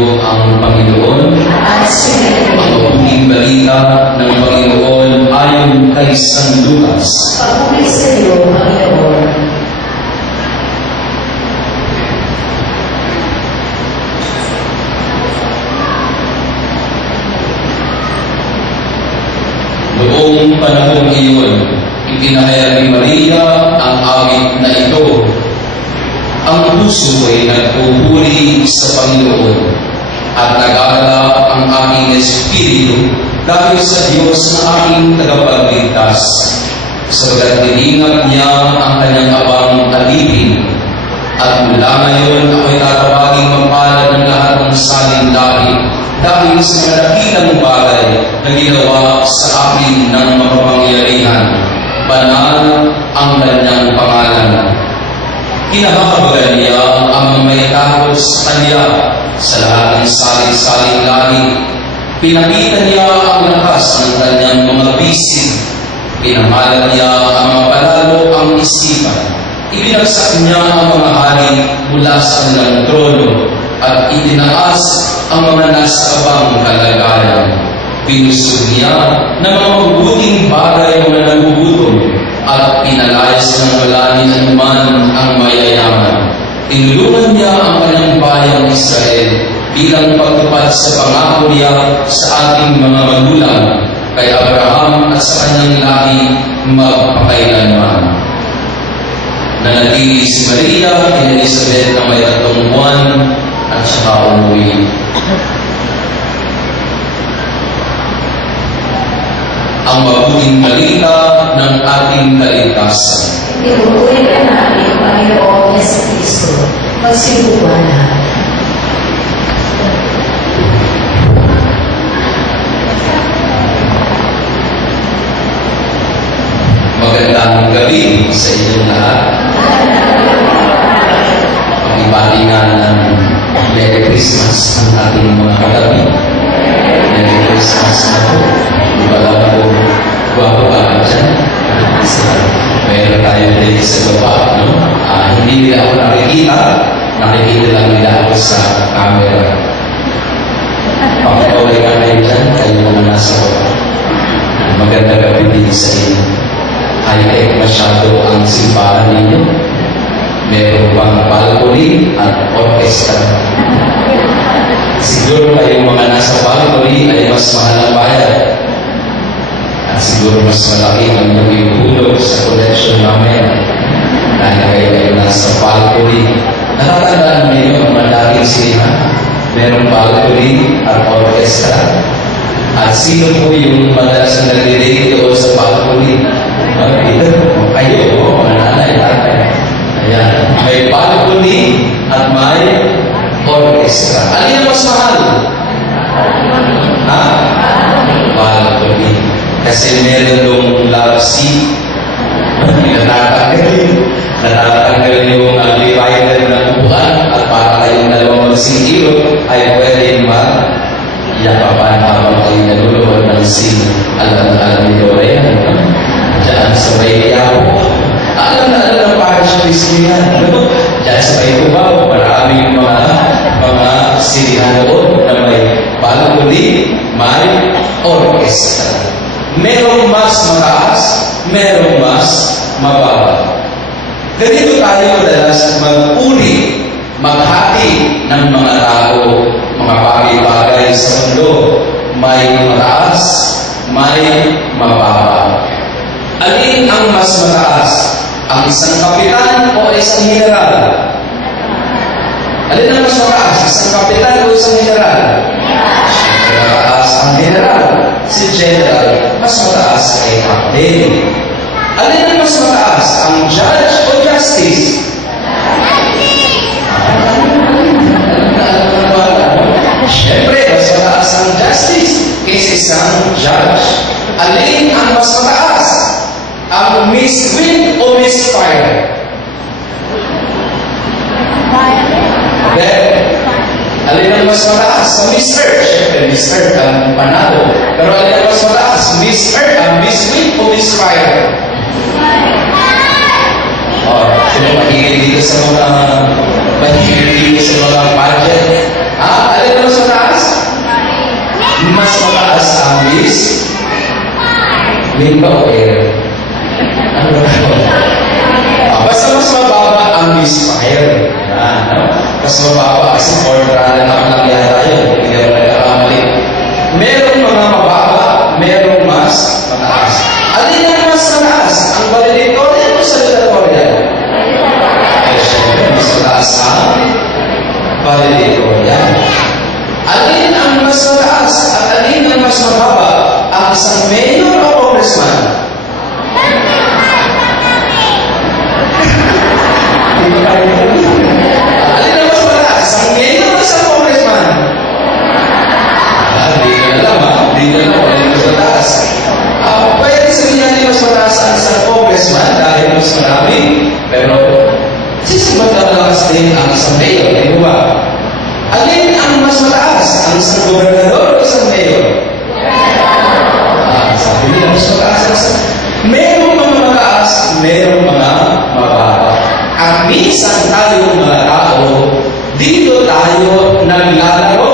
ang Panginoon. Ang mabuting balita ng Panginoon ayon kay San Lucas. Papuri sa iyo, Panginoon. Noong panahon iyon, ipinahayag ni Maria ang awit na ito. Ang puso ay nagpupuri sa Panginoon at nag-aalab ang aking espiritu dahil sa Diyos na aking tagapagligtas, sapagkat tiningap niya ang kanyang abang alipin. At mula ngayon ako'y tatawaging mapalad ng lahat ng saling lahi dahil sa malakilang bagay na ginawa sa akin ng makapangyarihan. Banal ang kanyang pangalan. Kinakabagan niya ang mamayakot sa kanya sa lahat ng saling-saling lahi. Pinakita niya ang lakas ng kanyang mga bisig. Pinamalat niya ang mapalalo ang isipan. Ibinagsak niya ang mga hari mula sa kanyang trono at itinaas ang mga nasa abang kalagayan. Pinusog niya ng mga mabuting bagay ang mga nagugutom at pinalayas ng wala ni anuman ang mayayaman. Tinulungan niya ang kanyang bayang Israel bilang pagtupad sa pangako niya sa ating mga magulang, kay Abraham at sa kanyang lahi magpakailanman. Nanatili si Maria kay Elizabeth na may 3 buwan at saka umuwi. Ang mabuting balita ng ating kaligtasan. Pinupuri ka namin, Panginoon Yesu Cristo. Magsibuwa na. Magandang gabi sa inyong lahat. Pag-ibati nga ng Merry Christmas ang ating mga katabi. Merry Christmas na po. Wala po, guwapo ba ka dyan? Meron tayo din sa baba, no? Hindi nila ako nakikita lang nila ako sa camera. Pakaway ka kayo dyan, kayo mga nasa baba. Maganda gabi din sa inyo. High-tech masyado ang simbahan ninyo. Meron pang balcony at orchestra. Siguro kayong mga nasa balcony ay mas mahal ang bayad. At siguro mas malaki ang naging hulog sa collection namin dahil kayo nasa balcony. Nakatandaan ninyo ang madaling sinihan. Merong balcony at orchestra. At sino po yung madalas na nag-relate doon sa balcony? Kayo, mga nanay, tatay. Ayan. May balcony at may orchestra. Alin ang mas mahal? Ha? Balcony. Kasi meron yung love seat. Natatanggal yung amplifier ng upuan at para kayong dalawang magsingkilo ay pwede mag-yapapan habang kayo nalulunod ng sing. Alam niyo ba yan? Diyan sa may yapo. Alam na parang siya Christian. Diyan sa may Cubao, maraming mga sinihan doon na may balcony, may orchestra. Merong mas mataas, merong mas mababa. Ganito tayo madalas mag-uri, maghati ng mga tao, mga bagay-bagay sa mundo. May mataas, may mababa. Alin ang mas mataas? Ang isang kapitan o isang general? Alin ang mas mataas? Isang kapitan o isang general? Siyempre mataas ang general. Si general, mas mataas kay captain. Alin ang mas mataas? Ang judge o justice? Siyempre, mas mataas ang justice kaysa isang judge. Alin ang mas mataas? Ang Miss Wind o Miss Fire? Alin ang mas mataas? Sa Miss Earth. Siyempre, Miss Earth ang panalo. Pero alin ang mas mataas? Miss Earth, ang Miss Wind o Miss Fire? Sino mahilig dito sa mga budget? Alin ang Main ba o air? Ano ba? Basta mas mababa ang misfire. Mas mababa kasi fortran na lang yata yun. Hindi ako nagkakamali. Merong mga mababa, merong mas mataas. Alin ang mas mataas? Ang valedictorian o salutatorian? Mas mataas ang valedictorian. Alin ang mas mataas at alin ang mas mababa? Ang isang mayor o congressman? Alin ang mas mataas? Ang mayor o isang congressman? Hindi ka na lang ha? Hindi ka na alin mas mataas. Pwede sabihin natin mas mataas ang isang congressman dahil mas marami. Pero sisibat na malakas din ang isang mayor. Hindi ba? Alin ang mas mataas? Ang isang gobernador o isang mayor? Sabi niya, mas mataas ang isang... Merong mga mataas, merong mga mababa. At minsan tayong mga tao, dito tayo naglalaro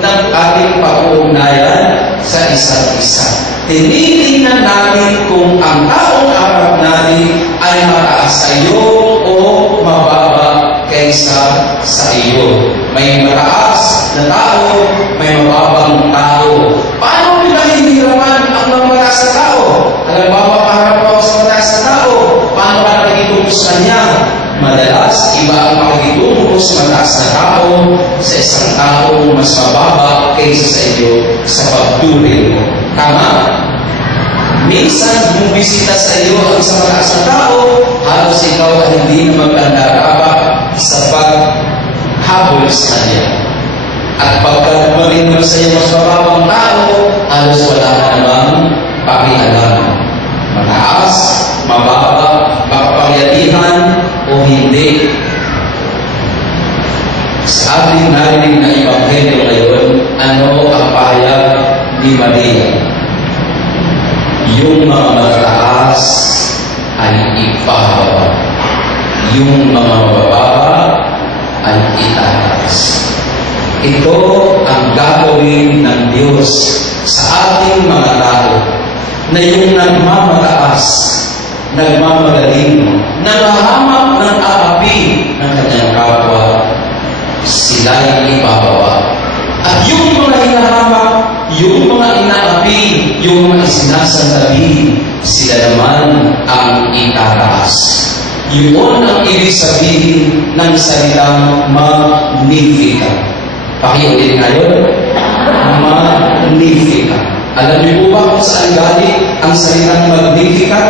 ng ating pag-uugnayan sa isa't isa. Tinitingnan natin kung ang taong harap natin ay mataas sa iyo o mababa kaysa sa iyo. May mataas na tao, may mababang tao. Paano nila hinihirapan ang mga mataas na tao? Halimbawa, paharap ako sa mataas na tao. Paano ka nakikitungo sa kanya? Madalas, iba ang makikitungo sa mataas na tao sa isang taong mas mababa kaysa sa iyo sa pagturing mo. Tama? Minsan, bumisita sa iyo ang isang mataas na tao, halos ikaw ay hindi na magkandarapat sa paghabol sa kanya. At pagka dumating mo sa iyo mas mababang tao, halos wala na namang pakialam. Mataas, mababa, makapangyarihan o hindi. Sa ating narinig na Ebanghelyo ngayon, ano ang pahayag ni Maria? Yung mga mataas ay ipababa. Yung mga mababa ay itaas. Ito ang gagawin ng Diyos sa ating mga tao na yung nagmamataas, nagmamagaling, nangahamak ng aapi ng kanyang kapwa, sila'y ipababa. At yung mga hinahamak, yung mga inaapi, yung mga sinasantabi, sila naman ang itataas. Yun ang ibig sabihin ng salitang magnificat. Pakiulit ngayon, magnificat. Alam niyo po ba kung saan galing ang salitang magnificat?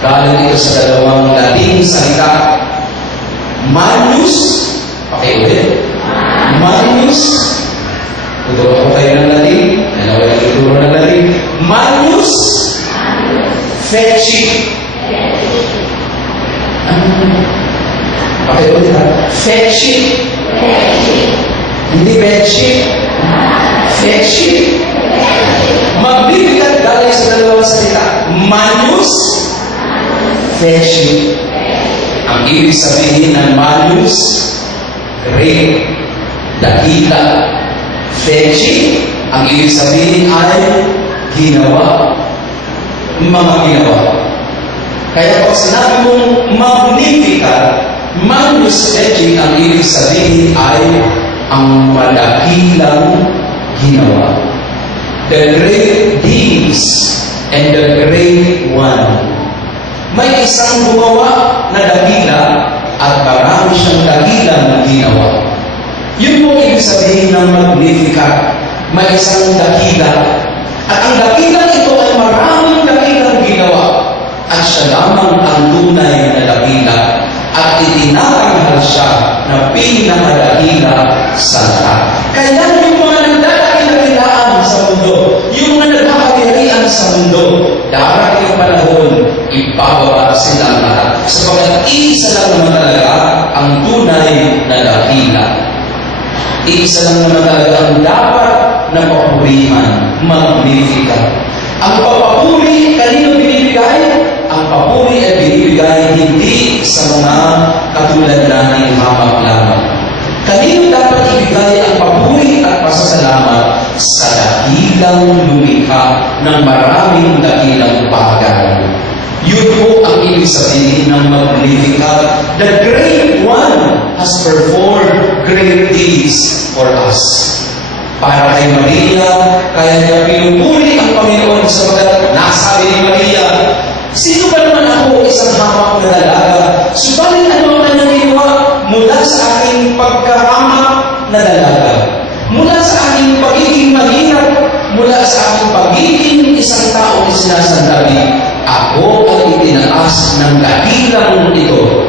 Galing ito sa dalawang Latin salita. Magnus, pakiulit, Magnus, tuturo ko kayo ng Latin, ano ba yung tuturo ng Latin? Magnus, feci. Pakiulit ha, feci. Hindi feci. Feci. Magnificat galing sa dalawang salita. Magnus, feci. Ang ibig sabihin ng Magnus, great, dakila. Feci, ang ibig sabihin ay ginawa. Mga ginawa. Kaya pag sinabi mong magnificat, Magnus feci, ang ibig sabihin ay ang madakilang ginawa. The great deeds and the great one. May isang gumawa na dakila at marami siyang dakilang ginawa. Yun po ibig sabihin ng magnificat. May isang dakila at ang dakilang ito ay maraming dakilang ginawa at siya lamang ang tunay na dakila at itinatanghal siya na pinakadakila sa lahat. Kaya yung mga nagdadakilakilaan sa mundo, yung mga nagkakagirian sa mundo, darating ang panahon, ipababa silang lahat. Sapagkat isa lang naman talaga ang tunay na dakila. Isa lang naman talaga ang dapat na papurihan, magnificat. Ang papuri, kanino binibigay? Ang papuri ay binibigay hindi sa mga katulad natin hamak lamang. Kanino dapat ibigay ang papuri at pasasalamat? Sa dakilang lumikha lumikha ng maraming dakilang bagay. Yun po ang ibig sabihin ng Magnificat. The Great One has performed great deeds for us. Para kay Maria, kaya niya pinupuri ang Panginoon sapagkat nasabi ni Maria, sino ba naman ako, isang hamak na dalaga? Subalit ano ang kanyang ginawa mula sa aking pagkahamak na dalaga? Mula sa aking pagiging mahirap, mula sa aking pagiging isang tao na sinasandabi, ako ay itinaas ng dakilang ito.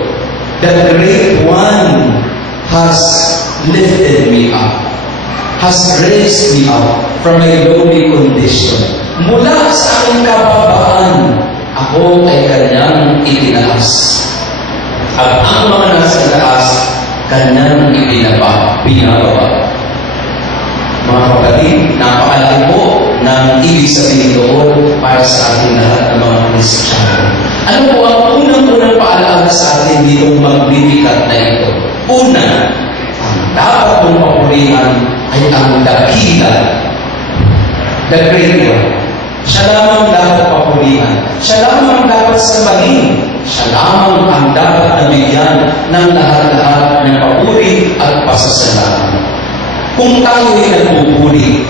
The Great One has lifted me up, has raised me up from a lowly condition. Mula sa aking kababaan, ako ay kanyang itinaas. At ang mga nasa taas, kanyang ibinaba. Mga kapatid, napakalaki po ng ibig sabihin doon para sa ating lahat ng mga Kristiyano. Ano po ang unang-unang paalaala sa atin ditong Magnificat na ito? Una, ang dapat mong papurihan ay ang dakila. The Great One. Siya lamang dapat papurihan. Siya lamang dapat sambahin. Siya lamang ang dapat nabigyan ng lahat-lahat ng papuri at pasasalamat. Kung tayo ay nagpupuri,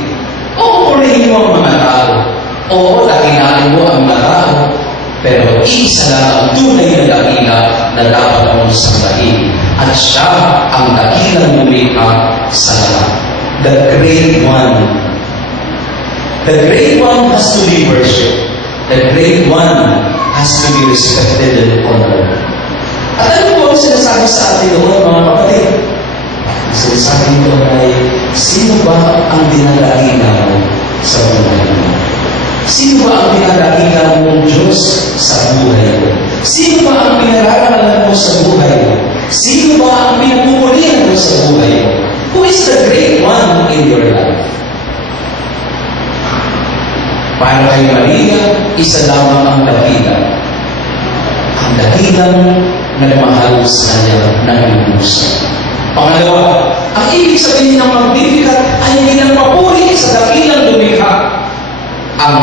purihin mo ang mga tao. Oo, dakilin mo ang mga tao. Pero isa lang ang tunay na dakila na dapat mong sambahin. At siya ang dakilang lumikha sa lahat. The Great One. The Great One has to be worshipped. The Great One has to be respected and honored. At ano po ang sinasabi sa atin doon, mga kapatid? Ang sinasabi doon ay, sino ba ang dinadakila mo sa buhay mo? Sino ba ang dinadakila mong Diyos sa buhay mo? Sino ba ang pinararalan mo sa buhay mo? Sino ba ang pinagpupulihan mo sa buhay mo? Who is the Great One in your life? Para kay Maria, isa lamang ang dakila. Ang dakilang nagmahal sa kanya ng lubusan. Pangalawa, ang ibig sabihin ng Magnificat ay ginagpapuri sa dakilang lumikha. Ang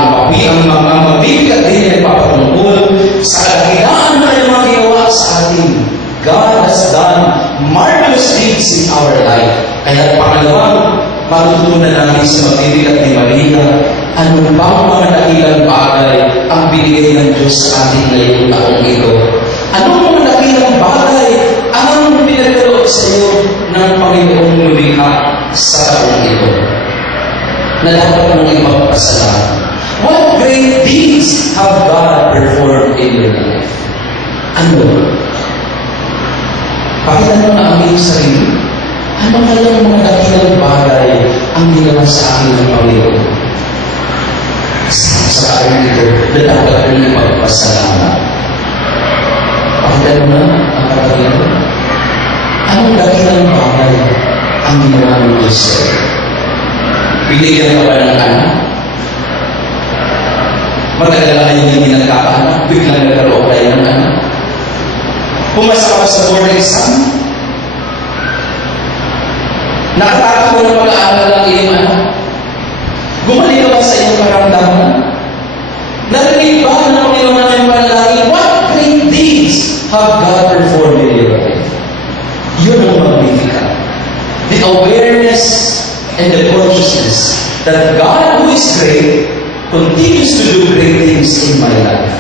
Magnificat din ay papatungkol sa kadakilaan na kanyang mga ginawa sa atin. God has done marvelous deeds in our life. Kaya pangalawa, matutunan natin sa Magnificat ni Maria, ano bang mga dakilang bagay ang binigay ng Diyos sa atin ngayong taong ito? Anong mga dakilang bagay ang pinagkaloob sa iyo ng Panginoong lumikha sa taong ito? Na dapat mong ipagpasalamat. What great deeds have God performed in your life? Ano? Pakita mo na ang iyong sarili. Ano kayang mga dakilang bagay ang ginawa sa akin ng Panginoon? Sa araw ito, na dapat mong ipagpasalamat. Pakita mo na ang kapatid. Anong dakilang bagay ang ginawa ng Diyos sa'yo? Binigyan ka ba ng anak? Matagal na kayo hindi nagkakaanak, biglang nagkaroon kayo ng anak. Pumasa ka sa board exam. Nakataka mo ng pag-aaral ng iyong anak. Gumaling ka ba sa iyong karamdaman? Narinig ba ng Panginoon namin panalangin? What great deeds have God performed in your life? Yun ang Magnificat. The awareness and the consciousness that God who is great continues to do great things in my life.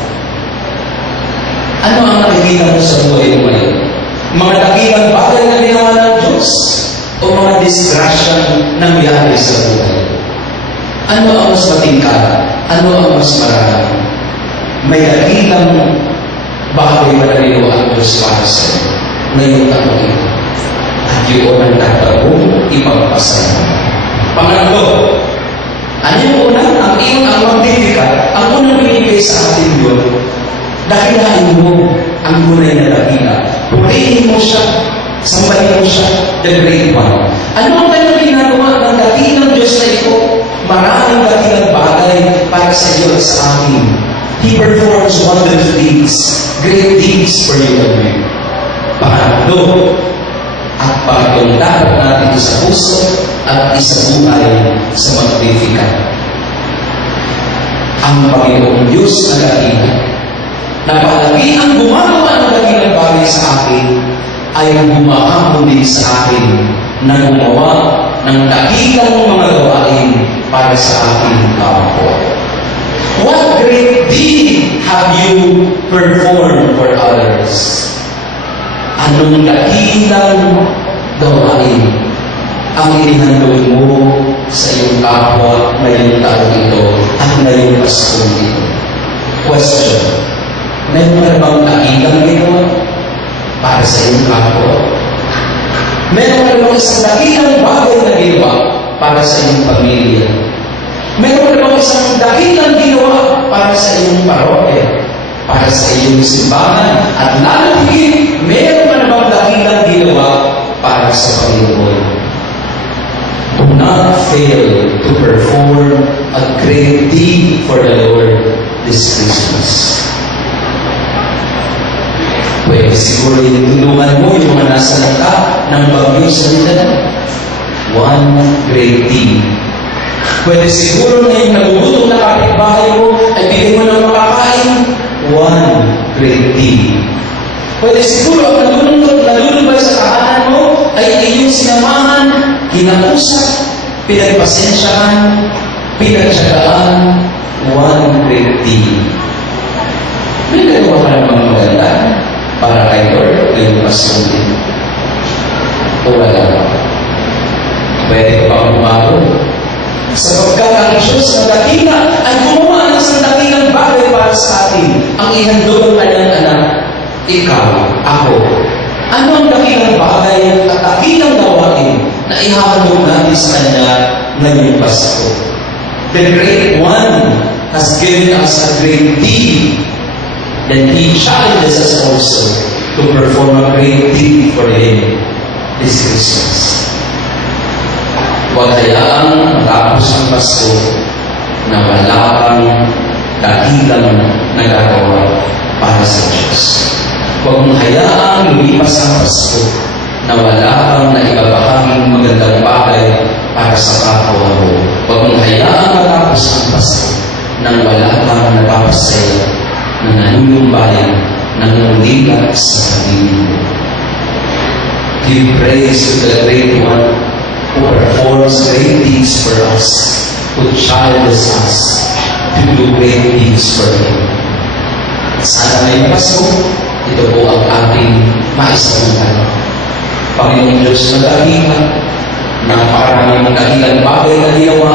Ano ang nakikita mo sa buhay mo ngayon? Mga dakilang bagay na ginawa ng Diyos o mga disgrasyang nangyari sa buhay? Ano ang mas matingkad? Ano ang mas marami? May dakilang bagay na ginawa ang Diyos para sa iyo ngayong taong ito. At yun ang dapat mong ipagpasalamat. Pangatlo, ano yung una? Ang iyong ang Magnificat, ang unang binigay sa atin yun, dakilain mo ang tunay na dakila. Purihin mo siya, sambahin mo siya, the Great One. Ano ang kanyang ginagawa ng dakilang Diyos na ito? Maraming dakilang bagay para sa iyo at sa amin. He performs wonderful deeds, great deeds for you and me. Pangatlo, at pagkong dapat natin sa puso at isabuhay sa Magnificat. ang Panginoong Diyos na dakila. Napalagi ang gumagawa ng dakilang bagay sa akin ay gumahamon din sa akin na gumawa ng dakilang mga gawain para sa aking kapwa. What great deed have you performed for others? Anong dakilang gawain ang inihandog mo sa iyong kapwa ngayong taong ito at ngayong Paskong ito? Question: meron ka bang dakilang ginawa para sa iyong kapwa? Meron ka bang isang dakilang bagay na ginawa para sa iyong pamilya? Meron ka bang isang dakilang ginawa para sa iyong parokya, para sa iyong simbahan? At lalo higit, meron ka bang dakilang ginawa para sa Panginoon? Do not fail to perform a great deed for the Lord this Christmas. Pwede siguro tulungan mo yung mga nasa lata ng bagyo sa Mindanao. One great deed. Pwede siguro na yung nagugutom na kapitbahay mo ay bigyan mo ng makakain. One great deed. Pwede siguro ang nalulubay sa tahanan mo ay iyong sinamahan, kinausap, pinagpasensyahan, pinagtsagaan. One great deed. May nagawa ka ng mga maganda para kay Lord ngayong Paskong ito. O wala ba? Pwede pa umago. Sapagkat ang Diyos na dakila ay gumawa ng isang dakilang bagay para sa atin. Ang ihandog ng kanyang anak, ikaw, ako. Ano ang dakilang bagay at dakilang gawain na ihahandog natin sa Kanya ngayong Pasko? The Great One has given us a great deed. Then He challenges us also to perform a great deed for Him this Christmas. Huwag hayaang matapos ang Pasko na wala kang dakilang nagagawa para sa Diyos. Huwag mong hayaang lumipas ang Pasko na wala kang naibabahaging magandang bagay para sa kapwa mo. Huwag mong hayaang matapos ang Pasko nang wala kang napapasaya na nanunumbayan ng uligat sa pamilya mo. Give praise to the Great One who performs great deeds for us, who challenges us to do great deeds for Him. Sana ngayong Pasko, ito po ang ating maisabutan. Panginoong Diyos na dakila, napakaraming dakilang bagay na ginawa,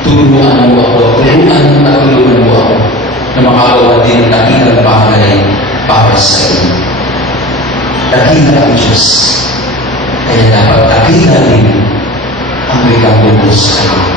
tulungan mo ako na makagawa din ng dakilang bagay para sa iyo. Dakila ang Diyos, kaya dapat dakila din ang regalo mo sa iyo.